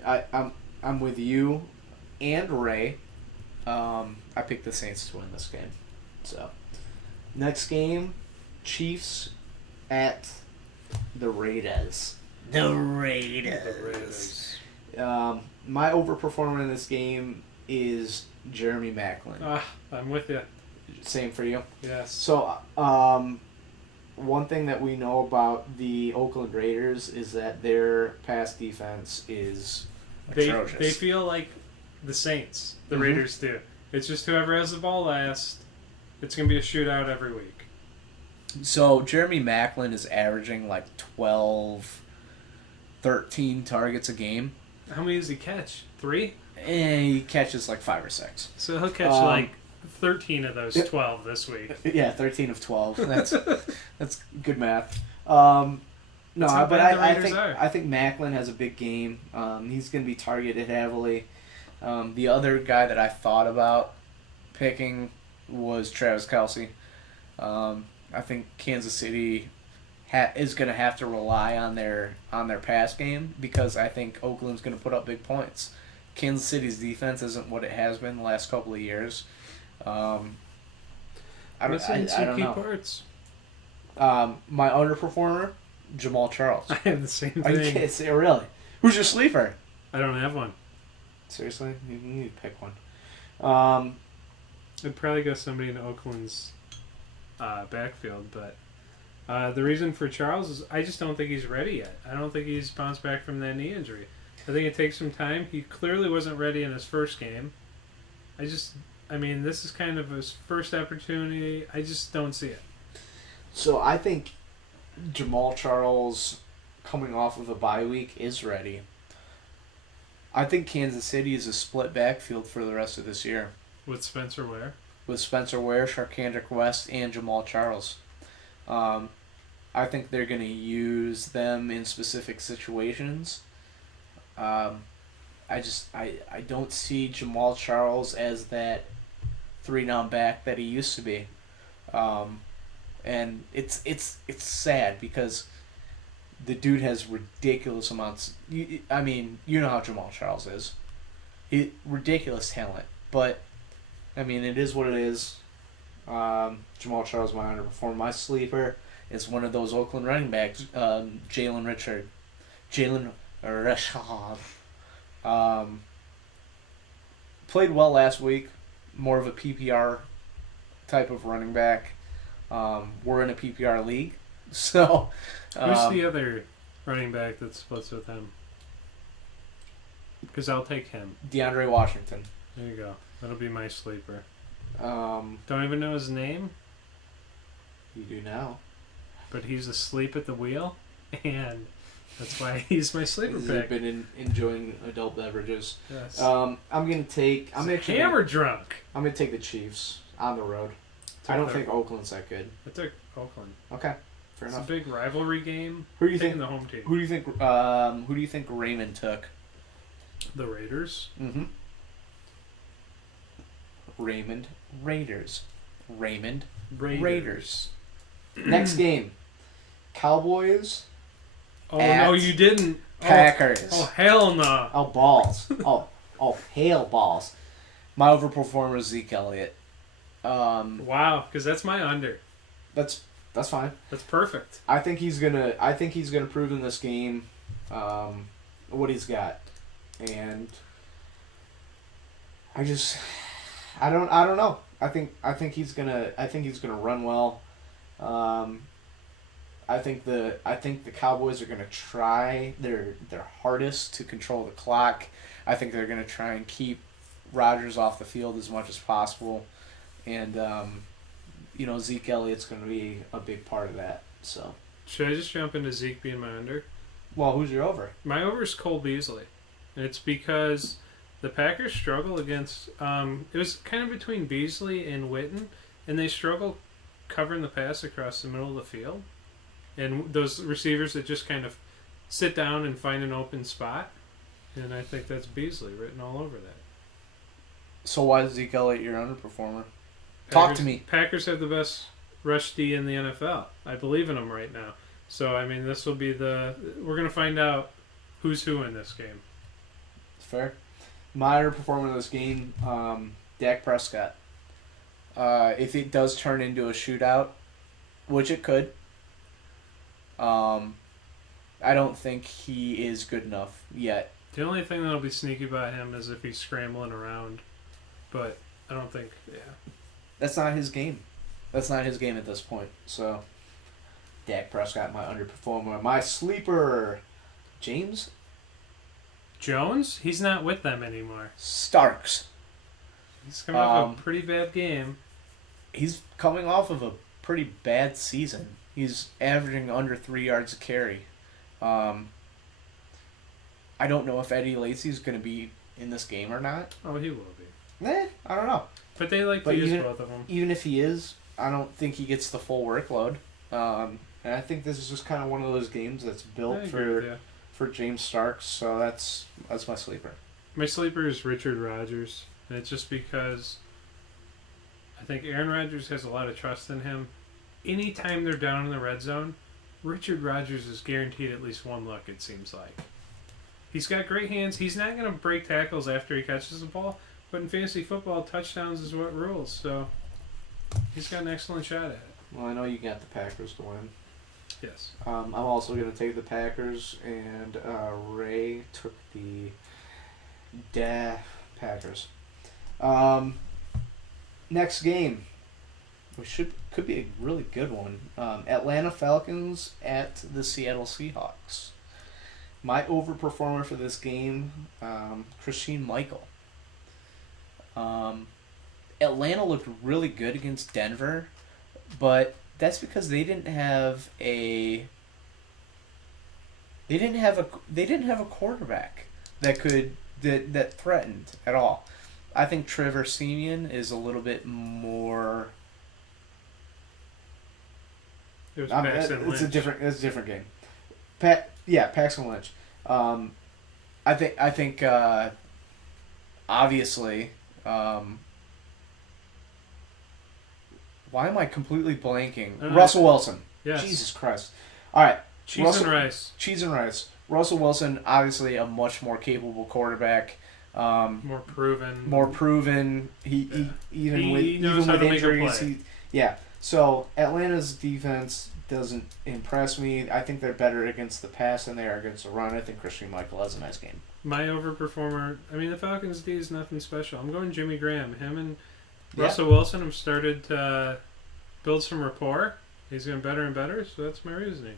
I'm with you and Ray. I picked the Saints to win this game. So next game, Chiefs at the Raiders. The Raiders. My overperformer in this game is Jeremy Maclin. I'm with you. Same for you? Yes. So, one thing that we know about the Oakland Raiders is that their pass defense is atrocious. They feel like the Saints. The Raiders do. It's just whoever has the ball last. It's going to be a shootout every week. So, Jeremy Maclin is averaging like 12, 13 targets a game. How many does he catch? 3? He catches like 5 or 6. So he'll catch like 13 of those 12 this week. Yeah, 13 of 12. That's good math. No, but I think Maclin has a big game. He's going to be targeted heavily. The other guy that I thought about picking was Travis Kelce. I think Kansas City is going to have to rely on their pass game because I think Oakland's going to put up big points. Kansas City's defense isn't what it has been the last couple of years. I don't know. Parts. My underperformer, Jamal Charles. I have the same thing. Are you kidding? Really? Who's your sleeper? I don't have one. Seriously? You need to pick one. I'd probably go somebody in Oakland's backfield, but the reason for Charles is I just don't think he's ready yet. I don't think he's bounced back from that knee injury. I think it takes some time. He clearly wasn't ready in his first game. This is kind of his first opportunity. I just don't see it. So I think Jamal Charles, coming off of a bye week, is ready. I think Kansas City is a split backfield for the rest of this year. With Spencer Ware? With Spencer Ware, Sharkandrick West, and Jamal Charles. I think they're going to use them in specific situations. I don't see Jamal Charles as that 3-down back that he used to be. And it's sad because the dude has ridiculous amounts. You know how Jamal Charles is. Ridiculous talent. But, it is what it is. Jamal Charles, my underperformer. My sleeper is one of those Oakland running backs, Jalen Richard. Played well last week. More of a PPR type of running back. We're in a PPR league. So, who's the other running back that splits with him? Because I'll take him. DeAndre Washington. There you go. That'll be my sleeper. Don't even know his name. You do now. But he's asleep at the wheel, and that's why he's my sleeper pick. He's been enjoying adult beverages. Yes. I'm gonna take. I'm drunk. I'm gonna take the Chiefs on the road. I don't think Oakland's that good. I took Oakland. Okay, fair enough. It's a big rivalry game. Who do you think the home team? Who do you think Raymond took? The Raiders. Mm-hmm. Raymond Raiders. Next game, Cowboys. Oh no, you didn't. Packers. Oh hell no. Oh balls. oh hail balls. My overperformer is Zeke Elliott. Wow, because that's my under. That's fine. That's perfect. I think he's gonna prove in this game what he's got, and I don't know. he's gonna run well. I think the Cowboys are gonna try their hardest to control the clock. I think they're gonna try and keep Rodgers off the field as much as possible, and Zeke Elliott's gonna be a big part of that. So Should I just jump into Zeke being my under? well, who's your over? My over is Cole Beasley. And it's because the Packers struggle against. It was kind of between Beasley and Witten, and they struggle covering the pass across the middle of the field. And those receivers that just kind of sit down and find an open spot. And I think that's Beasley written all over that. So why is Zeke Elliott your underperformer? Talk to me. Packers have the best rush D in the NFL. I believe in them right now. So, I mean, this will be we're going to find out who's who in this game. Fair. My underperformer in this game, Dak Prescott. If it does turn into a shootout, which it could, I don't think he is good enough yet. The only thing that'll be sneaky about him is if he's scrambling around. But I don't think, That's not his game. That's not his game at this point. So, Dak Prescott, my underperformer. My sleeper, James Jones? He's not with them anymore. Starks. He's coming off a pretty bad game. He's coming off of a pretty bad season. He's averaging under 3 yards a carry. I don't know if Eddie Lacy's going to be in this game or not. Oh, he will be. I don't know. But they like to use both of them. Even if he is, I don't think he gets the full workload. And I think this is just kind of one of those games that's built for James Starks. So that's my sleeper. My sleeper is Richard Rodgers. And it's just because I think Aaron Rodgers has a lot of trust in him. Anytime they're down in the red zone, Richard Rodgers is guaranteed at least one look, it seems like. He's got great hands. He's not going to break tackles after he catches the ball. But in fantasy football, touchdowns is what rules. So he's got an excellent shot at it. Well, I know you got the Packers to win. Yes. I'm also going to take the Packers, and Ray took the Packers. Next game, which could be a really good one. Atlanta Falcons at the Seattle Seahawks. My overperformer for this game, Christine Michael. Atlanta looked really good against Denver, but that's because they didn't have a quarterback that threatened at all. I think Trevor Siemian is a little bit more. It was Paxton Lynch. It's a different game. Paxton Lynch. I think obviously. Why am I completely blanking? Russell Wilson. Yes. Jesus Christ. All right. Cheese and rice. Russell Wilson, obviously a much more capable quarterback. More proven. He knows how to injuries. make a play. So Atlanta's defense doesn't impress me. I think they're better against the pass than they are against the run. I think Christian Michael has a nice game. My overperformer, the Falcons' D is nothing special. I'm going Jimmy Graham. Him and Russell Wilson have started to build some rapport. He's getting better and better, so that's my reasoning.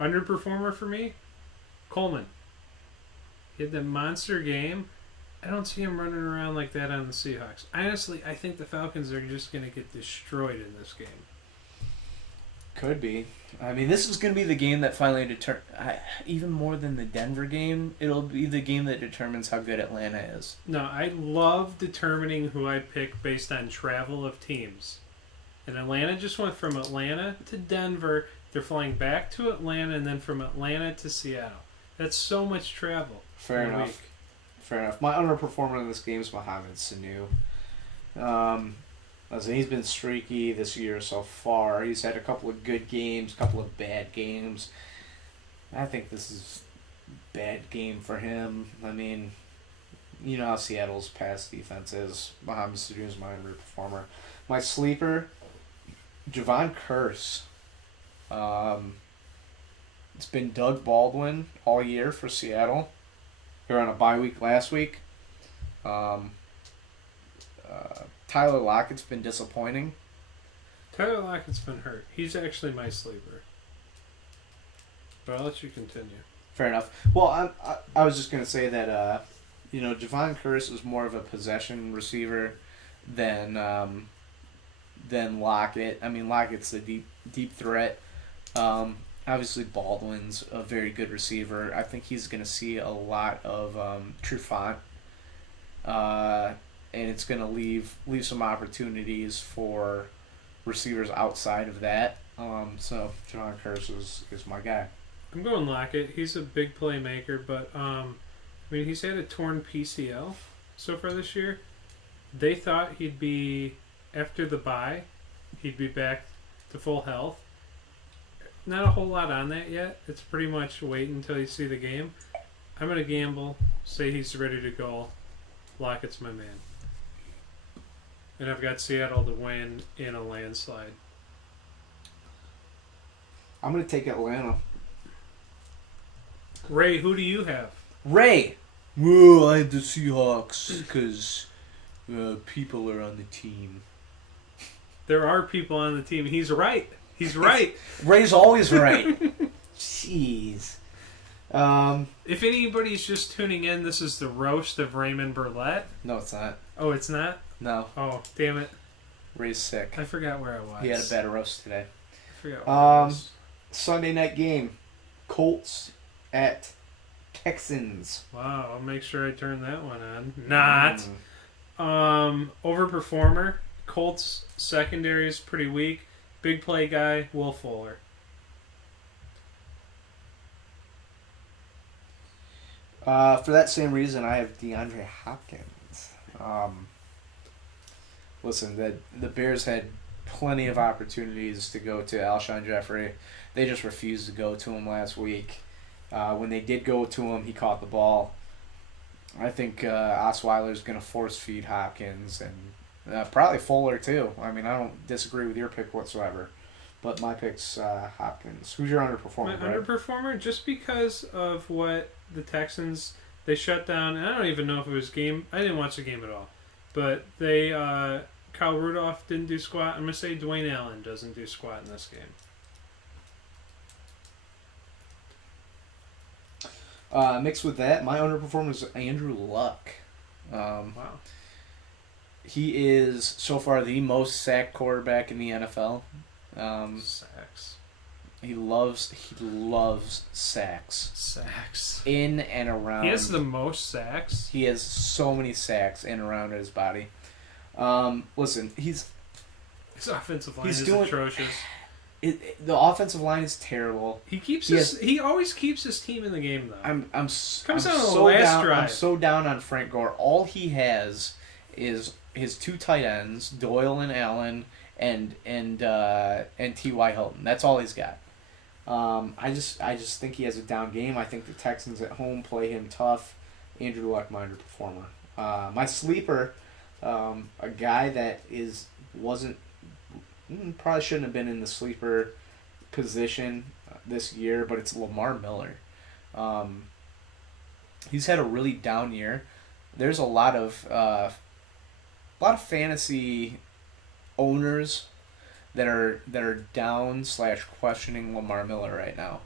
Underperformer for me, Coleman. He had that monster game. I don't see him running around like that on the Seahawks. Honestly, I think the Falcons are just going to get destroyed in this game. Could be. This is going to be the game that finally even more than the Denver game, it'll be the game that determines how good Atlanta is. No, I love determining who I pick based on travel of teams. And Atlanta just went from Atlanta to Denver. They're flying back to Atlanta and then from Atlanta to Seattle. That's so much travel. Fair enough. My underperformer in this game is Mohamed Sanu. He's been streaky this year so far. He's had a couple of good games, a couple of bad games. I think this is a bad game for him. You know how Seattle's pass defense is. Mohamed Sanu is my underperformer. My sleeper, Javon Curse. It's been Doug Baldwin all year for Seattle. They're on a bye week last week. Tyler Lockett's been disappointing. Tyler Lockett's been hurt. He's actually my sleeper. But I'll let you continue. Fair enough. Well, I was just going to say that, Javon Curse is more of a possession receiver than Lockett. I mean, Lockett's a deep threat. Obviously, Baldwin's a very good receiver. I think he's going to see a lot of Trufant. And it's going to leave some opportunities for receivers outside of that. So Javon Curse is my guy. I'm going Lockett. He's a big playmaker, but he's had a torn PCL so far this year. They thought he'd be, after the bye, he'd be back to full health. Not a whole lot on that yet. It's pretty much wait until you see the game. I'm going to gamble, say he's ready to go. Lockett's my man. And I've got Seattle to win in a landslide. I'm going to take Atlanta. Ray, who do you have? Ray! Well, I have the Seahawks because people are on the team. There are people on the team. He's right. He's right. Ray's always right. Jeez. If anybody's just tuning in, this is the roast of Raymond Berlett. No, it's not. Oh, it's not? No. Oh, damn it. Ray's sick. I forgot where I was. He had a bad roast today. I forgot where I was. Sunday night game. Colts at Texans. Wow, I'll make sure I turn that one on. Not. Overperformer. Colts secondary is pretty weak. Big play guy, Will Fuller. For that same reason, I have DeAndre Hopkins. Listen, the Bears had plenty of opportunities to go to Alshon Jeffrey. They just refused to go to him last week. When they did go to him, he caught the ball. I think Osweiler's going to force feed Hopkins and probably Fuller too. I mean, I don't disagree with your pick whatsoever. But my pick's Hopkins. Who's your underperformer? My underperformer, just because of what the Texans, they shut down, and I don't even know if it was game. I didn't watch the game at all. But they, Kyle Rudolph didn't do squat. I'm going to say Dwayne Allen doesn't do squat in this game. Mixed with that, my underperformer is Andrew Luck. Wow. He is, so far, the most sacked quarterback in the NFL. Sacks. He loves sacks. Sacks. In and around. He has the most sacks? He has so many sacks in and around his body. Listen, his offensive line is atrocious. The offensive line is terrible. He always keeps his team in the game, though. I'm so down. I'm so down on Frank Gore. All he has is his two tight ends, Doyle and Allen, and T.Y. Hilton. That's all he's got. I just think he has a down game. I think the Texans at home play him tough. Andrew Luck, my underperformer. My sleeper, a guy that wasn't probably shouldn't have been in the sleeper position this year, but it's Lamar Miller. He's had a really down year. There's a lot of fantasy owners that are down / questioning Lamar Miller right now.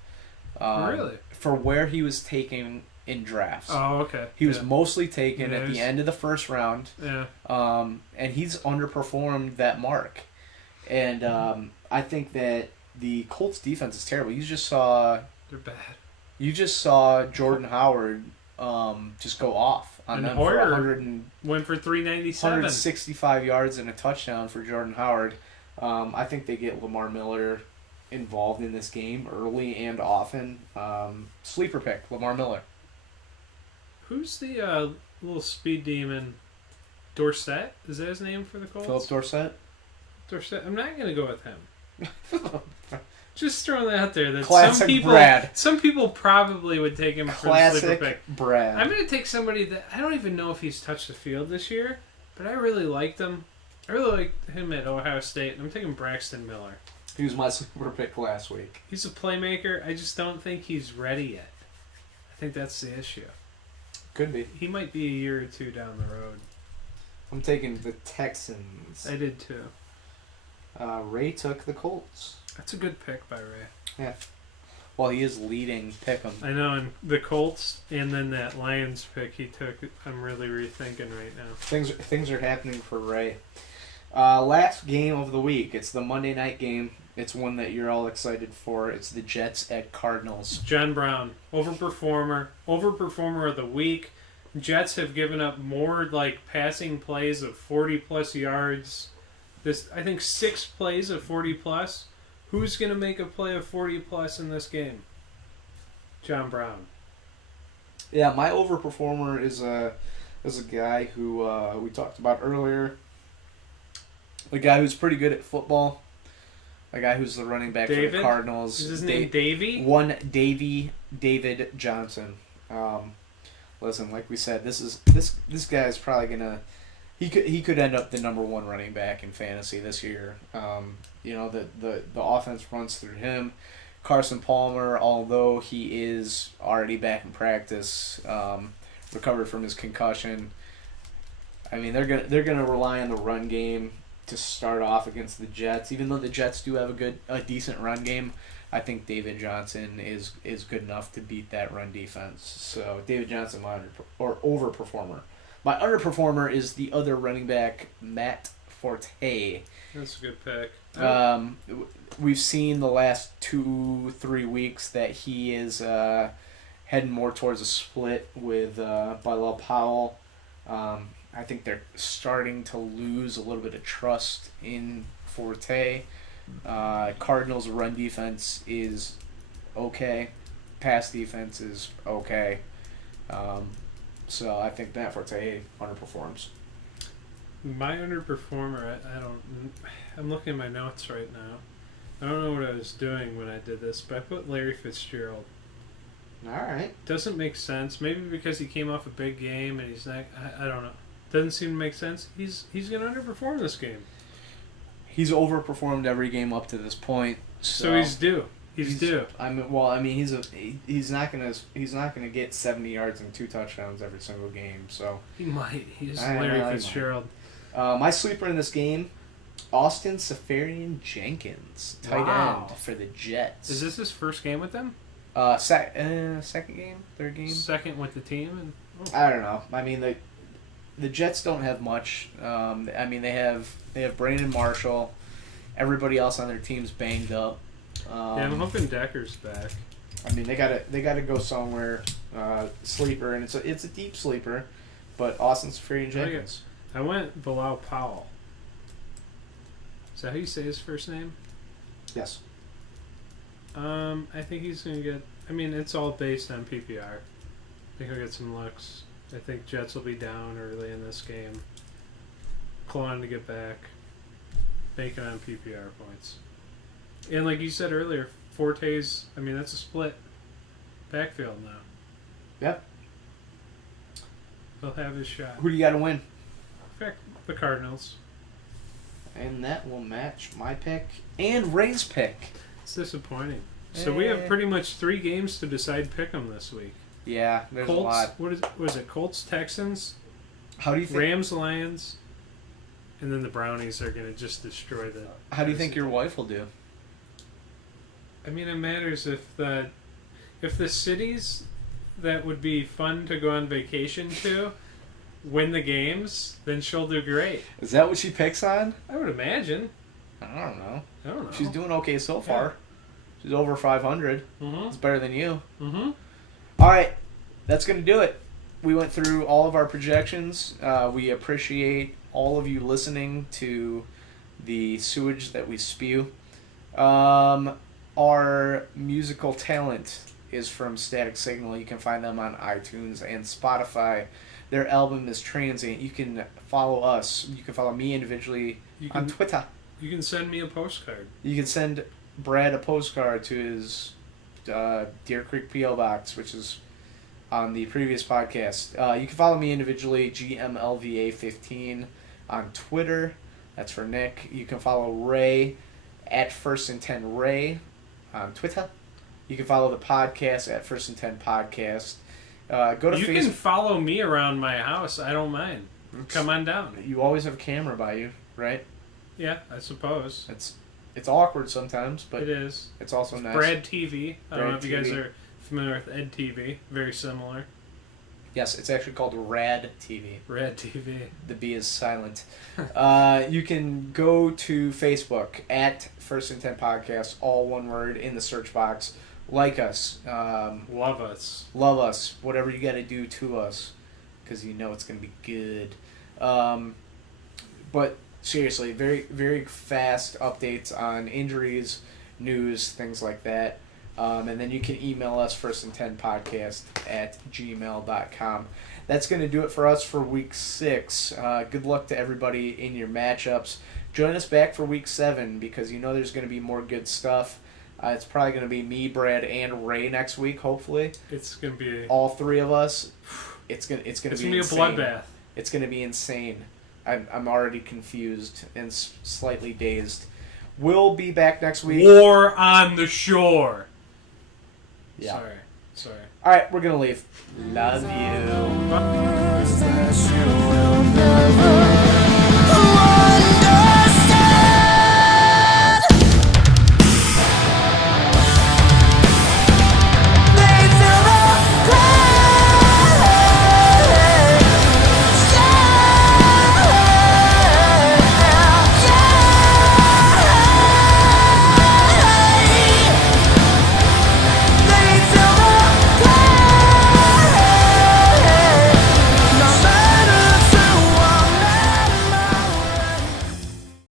Really? For where he was taken in drafts. Oh, okay. He was mostly taken at the end of the first round. Yeah. And he's underperformed that mark. And I think that the Colts defense is terrible. You just saw... They're bad. You just saw Jordan Howard just go off on them for 100 went for 397. 165 yards and a touchdown for Jordan Howard. I think they get Lamar Miller involved in this game early and often. Sleeper pick, Lamar Miller. Who's the little speed demon? Dorsett? Is that his name for the Colts? Philip Dorsett? Dorsett. I'm not going to go with him. Just throwing that out there. That Classic Brad. Some people probably would take him for the sleeper pick. Brad. I'm going to take somebody that I don't even know if he's touched the field this year, but I really liked him. I really liked him at Ohio State, and I'm taking Braxton Miller. He was my sleeper pick last week. He's a playmaker. I just don't think he's ready yet. I think that's the issue. Could be. He might be a year or two down the road. I'm taking the Texans. I did too. Ray took the Colts. That's a good pick by Ray. Yeah. Well, he is leading pick'em. I know, and the Colts and then that Lions pick he took, I'm really rethinking right now. Things are happening for Ray. Last game of the week. It's the Monday night game. It's one that you're all excited for. It's the Jets at Cardinals. John Brown, overperformer of the week. Jets have given up more like passing plays of 40+ yards. I think 6 plays of 40+. Who's going to make a play of 40+ in this game? John Brown. Yeah, my overperformer is a guy who we talked about earlier. A guy who's pretty good at football. A guy who's the running back for the Cardinals. Is his name Davey? David Johnson. Listen, like we said, this guy is probably gonna. He could end up the number 1 running back in fantasy this year. The offense runs through him. Carson Palmer, although he is already back in practice, recovered from his concussion. I mean, they're gonna rely on the run game to start off against the Jets. Even though the Jets do have a decent run game, I think David Johnson is good enough to beat that run defense. So David Johnson, my overperformer. My underperformer is the other running back, Matt Forte. That's a good pick. We've seen the last 2-3 weeks that he is heading more towards a split with Bilal Powell. I think they're starting to lose a little bit of trust in Forte. Cardinals' run defense is okay. Pass defense is okay. So I think Matt Forte underperforms. My underperformer, I'm looking at my notes right now. I don't know what I was doing when I did this, but I put Larry Fitzgerald. All right. Doesn't make sense. Maybe because he came off a big game and he's not. I don't know. Doesn't seem to make sense. He's going to underperform this game. He's overperformed every game up to this point. So he's due. He's due. He's not gonna get 70 yards and 2 touchdowns every single game. So he might. He's Larry Fitzgerald. My sleeper in this game, Austin Seferian Jenkins, tight end for the Jets. Is this his first game with them? Second game, third game. Second with the team, I don't know. I mean the Jets don't have much. I mean they have Brandon Marshall. Everybody else on their team's banged up. I'm hoping Decker's back. I mean they gotta go somewhere. Sleeper, and it's a deep sleeper, but Austin Seferian Jenkins. I went Bilal Powell. Is that how you say his first name? Yes. I think he's going to get... I mean, it's all based on PPR. I think he'll get some looks. I think Jets will be down early in this game. Clawing to get back. Banking on PPR points. And like you said earlier, Forte's... I mean, that's a split backfield now. Yep. He'll have his shot. Who do you got to win? The Cardinals. And that will match my pick and Ray's pick. It's disappointing. So we have pretty much 3 games to decide pick'em this week. Yeah, there's Colts, a lot. What is it? Colts, Texans, how do you think? Rams, Lions, and then the Brownies are going to just destroy the... How do you think your wife will do? I mean, it matters if the cities that would be fun to go on vacation to win the games, then she'll do great. Is that what she picks on? I would imagine. I don't know. She's doing okay so far. Yeah. She's over 500. Mm-hmm. It's better than you. Mm-hmm. All right, that's going to do it. We went through all of our projections. We appreciate all of you listening to the sewage that we spew. Our musical talent is from Static Signal. You can find them on iTunes and Spotify. Their album is Transient. You can follow us. You can follow me individually on Twitter. You can send me a postcard. You can send Brad a postcard to his Deer Creek P.O. Box, which is on the previous podcast. You can follow me individually, GMLVA15 on Twitter. That's for Nick. You can follow Ray at First and 10 Ray on Twitter. You can follow the podcast at First and 10 Podcast. Go to You can follow me around my house. I don't mind. come on down. You always have a camera by you, right? Yeah, I suppose. It's awkward sometimes, but it is. It's also nice. Brad TV. I don't know if you guys TV. are familiar with Ed TV. Very similar. Yes, it's actually called Rad TV. Rad TV. The B is silent. You can go to Facebook at First and 10 Podcast, all one word in the search box. Like us. Love us. Love us. Whatever you got to do to us, because you know it's going to be good. But seriously, very, very fast updates on injuries, news, things like that. And then you can email us firstand10podcast at gmail.com. That's going to do it for us for week 6. Good luck to everybody in your matchups. Join us back for week 7 because you know there's going to be more good stuff. It's probably going to be me, Brad, and Ray next week, hopefully. It's going to be... all 3 of us. It's gonna be insane. A bloodbath. It's going to be insane. I'm already confused and slightly dazed. We'll be back next week. War on the shore. Yeah. Sorry. All right, we're going to leave. Love you. Bye.